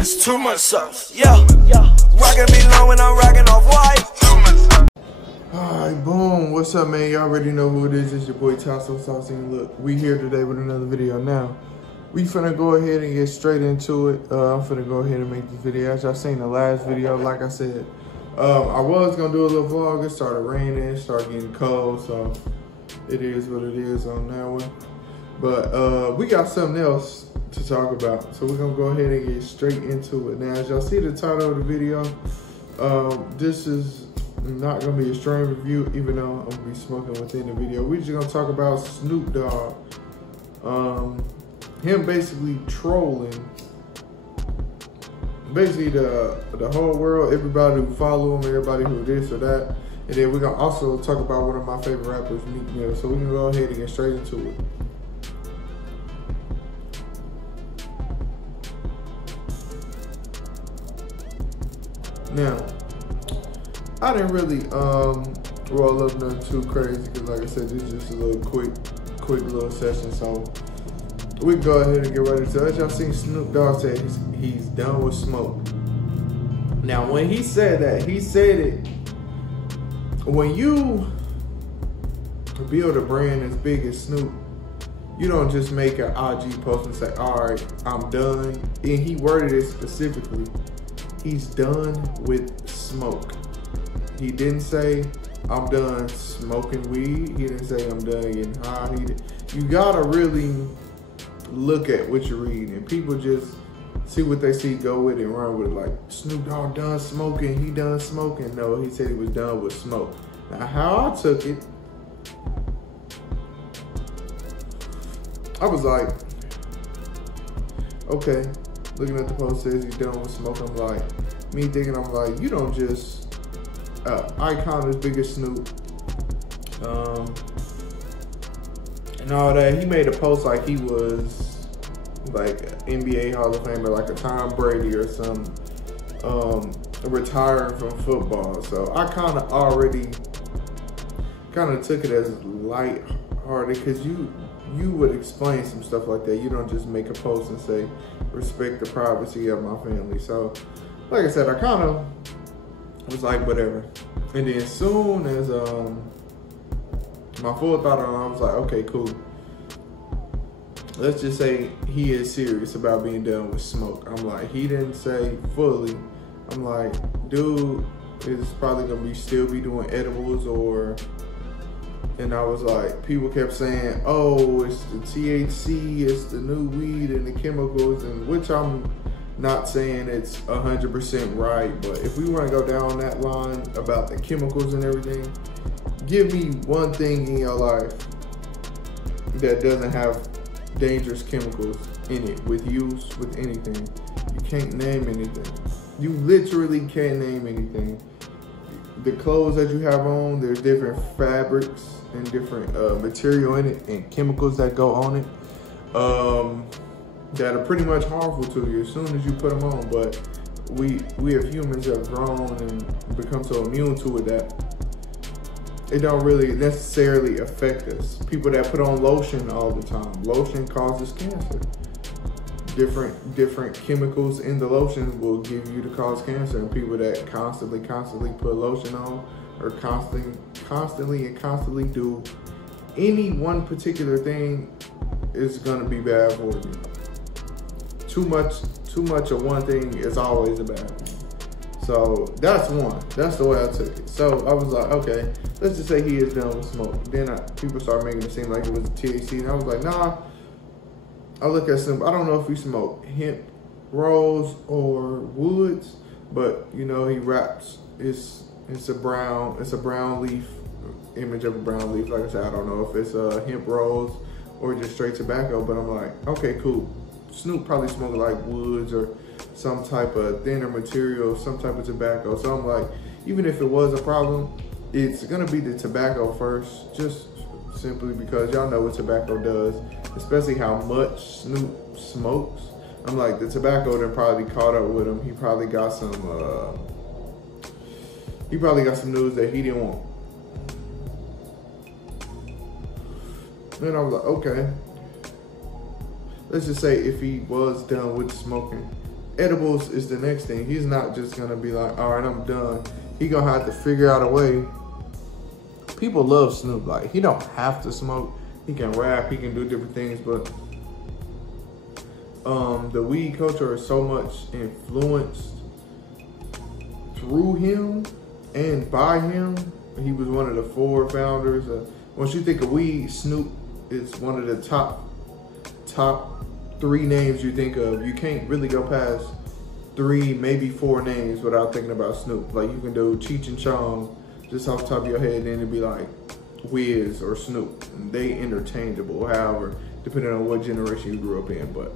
That's too much sauce. Yeah. Rockin' me low when I'm rockin' off white. Alright, boom. What's up, man? Y'all already know who it is. It's your boy Tysosaucy. And look, we here today with another video. Now, we finna go ahead and get straight into it. I'm finna go ahead and make this video. As y'all seen the last video, like I said, I was gonna do a little vlog. It started raining, started getting cold, so it is what it is on that one. But we got something else to talk about, so we're gonna go ahead and get straight into it. Now, as y'all see the title of the video, this is not gonna be a strain review, even though I'm gonna be smoking within the video. We're just gonna talk about Snoop Dogg. Him basically trolling basically the whole world, everybody who follow him, everybody who this or that. And then we're gonna also talk about one of my favorite rappers, Meek Mill. So we can go ahead and get straight into it. Now, I didn't really roll up nothing too crazy because, like I said, this is just a little quick little session. So we can go ahead and get ready to. As y'all seen, Snoop Dogg said he's done with smoke. Now, when he said that, he said it when you build a brand as big as Snoop, you don't just make an IG post and say, all right, I'm done. And he worded it specifically. He's done with smoke. He didn't say, I'm done smoking weed. He didn't say, I'm done getting high. You gotta really look at what you're reading. And people just see what they see, go with it, and run with it. Like, Snoop Dogg done smoking, he done smoking. No, he said he was done with smoke. Now, how I took it, I was like, okay. Looking at the post says he's done with smoke. I'm like, me thinking, I'm like, you don't just, icon as big as Snoop, and all that. He made a post like he was like an NBA Hall of Famer, like a Tom Brady or some, retiring from football. So I kind of already took it as light-hearted, because you would explain some stuff like that. You don't just make a post and say, respect the privacy of my family. So, like I said, I kind of was like, whatever. And then as soon as my full thought on it, I was like, okay, cool. Let's just say he is serious about being done with smoke. I'm like, he didn't say fully. I'm like, dude is probably gonna still be doing edibles, or. And I was like, people kept saying, oh, it's the THC, it's the new weed and the chemicals, and which I'm not saying it's 100% right, but if we want to go down that line about the chemicals and everything, give me one thing in your life that doesn't have dangerous chemicals in it with use, with anything. You can't name anything. You literally can't name anything. The clothes that you have on, there's different fabrics and different material in it and chemicals that go on it that are pretty much harmful to you as soon as you put them on. But we as humans have grown and become so immune to it that it don't really necessarily affect us. People that put on lotion all the time, lotion causes cancer. Different chemicals in the lotion will give you the cause cancer, and people that constantly put lotion on, or constantly do any one particular thing, is gonna be bad for you. Too much of one thing is always a bad thing. So that's one. That's the way I took it. So I was like, okay, let's just say he is done with smoke. Then people started making it seem like it was a THC, and I was like, nah. I look at some, I don't know if he smoked hemp rolls or woods, but you know, he raps, it's a brown leaf, image of a brown leaf. Like I said, I don't know if it's hemp rolls or just straight tobacco, but I'm like, okay, cool. Snoop probably smoked like woods or some type of thinner material, some type of tobacco. So I'm like, even if it was a problem, it's gonna be the tobacco first, just simply because y'all know what tobacco does, especially how much Snoop smokes. I'm like, the tobacco then probably caught up with him. He probably got some news that he didn't want. Then I was like, okay. Let's just say if he was done with smoking, edibles is the next thing. He's not just gonna be like, all right, I'm done. He gonna have to figure out a way. People love Snoop. Like, he don't have to smoke. He can rap, he can do different things, but the weed culture is so much influenced through him and by him. He was one of the 4 founders. Once you think of weed, Snoop is one of the top 3 names you think of. You can't really go past 3, maybe 4 names without thinking about Snoop. Like, you can do Cheech and Chong just off the top of your head, then it'd be like Wiz or Snoop. And they interchangeable, however, depending on what generation you grew up in. But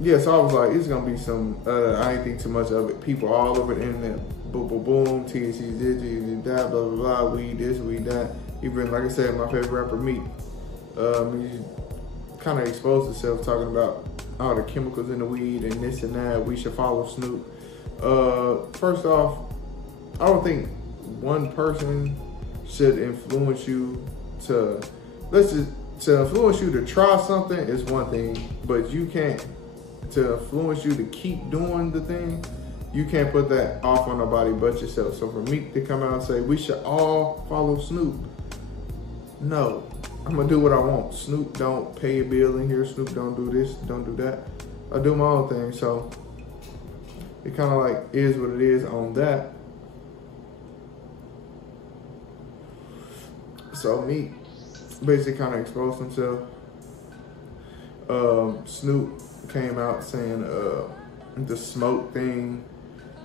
yeah, so I was like, it's gonna be some, I ain't think too much of it. People all over the internet, boom, boom, boom, THC, this, that, blah, blah, blah, weed this, weed that. Even, like I said, my favorite rapper, Meek, he kind of exposed himself talking about all the chemicals in the weed and this and that. We should follow Snoop. First off, I don't think one person should influence you to, to influence you to try something is one thing, but you can't, to influence you to keep doing the thing, you can't put that off on nobody but yourself. So for Meek to come out and say, we should all follow Snoop, no, I'm gonna do what I want. Snoop don't pay a bill in here. Snoop don't do this, don't do that. I do my own thing. So it kind of like is what it is on that. So Meek basically kind of exposed himself. Snoop came out saying the smoke thing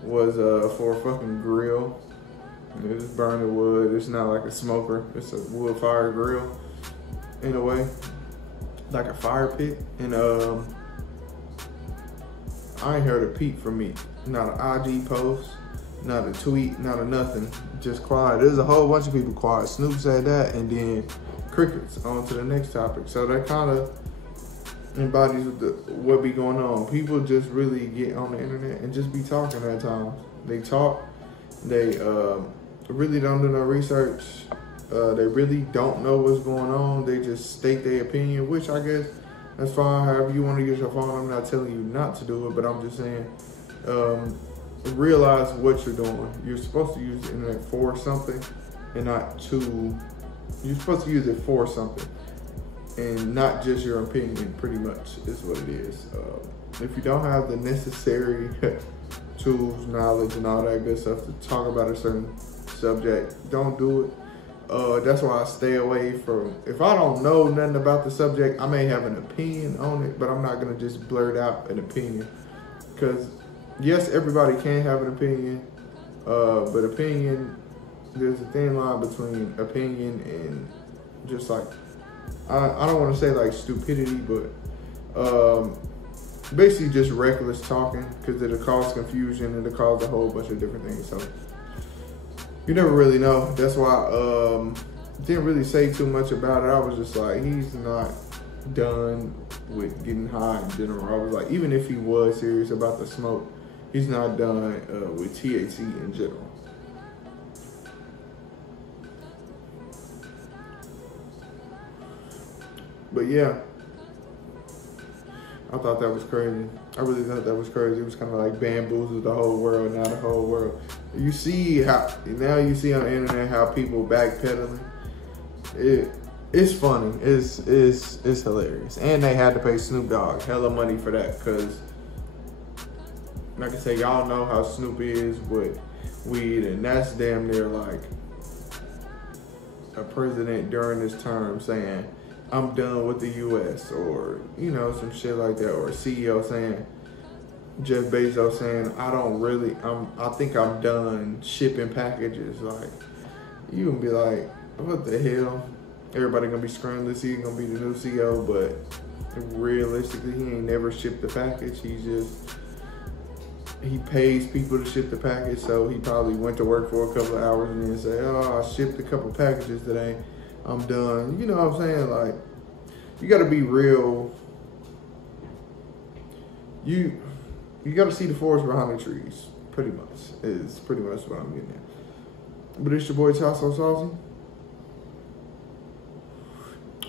was for a fucking grill. It's burning wood. It's not like a smoker. It's a wood fire grill in a way, like a fire pit. And I ain't heard a peep from me. Not an IG post, not a tweet, not a nothing. Just quiet. There's a whole bunch of people quiet. Snoop said that, and then crickets. On to the next topic. So that kind of embodies what be going on. People just really get on the internet and just be talking at times. They talk. They really don't do no research. They really don't know what's going on. They just state their opinion, which I guess that's fine. However you want to use your phone, I'm not telling you not to do it, but I'm just saying, realize what you're doing. You're supposed to use the internet for something and not to, you're supposed to use it for something and not just your opinion, pretty much is what it is. If you don't have the necessary tools, knowledge, and all that good stuff to talk about a certain subject, don't do it. That's why I stay away from, if I don't know nothing about the subject, I may have an opinion on it, but I'm not gonna just blurt out an opinion. Because yes, everybody can have an opinion, but opinion, there's a thin line between opinion and just like, I don't wanna say like stupidity, but basically just reckless talking, because it'll cause confusion and it'll cause a whole bunch of different things. So you never really know. That's why didn't really say too much about it. I was just like, he's not done with getting high in general. I was like, even if he was serious about the smoke, he's not done with THC in general. But yeah, I thought that was crazy. I really thought that was crazy. It was kind of like bamboozled the whole world, now the whole world. You see how, now you see on the internet how people backpedaling. It's funny. It's hilarious. And they had to pay Snoop Dogg hella money for that, because like I say, y'all know how Snoop is with weed, and that's damn near like a president during his term saying, I'm done with the US, or, you know, some shit like that, or a CEO saying, Jeff Bezos saying, I think I'm done shipping packages. Like, you gonna be like, what the hell? Everybody gonna be scrambling to see he's gonna be the new CEO, but realistically, he ain't never shipped the package. He pays people to ship the package, so he probably went to work for a couple of hours and then say, oh, I shipped a couple packages today, I'm done. You know what I'm saying? Like, you gotta be real. You gotta see the forest behind the trees, pretty much. Is pretty much what I'm getting at. But it's your boy Tysosaucy.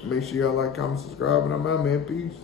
Make sure y'all like, comment, subscribe, and I'm out, man. Peace.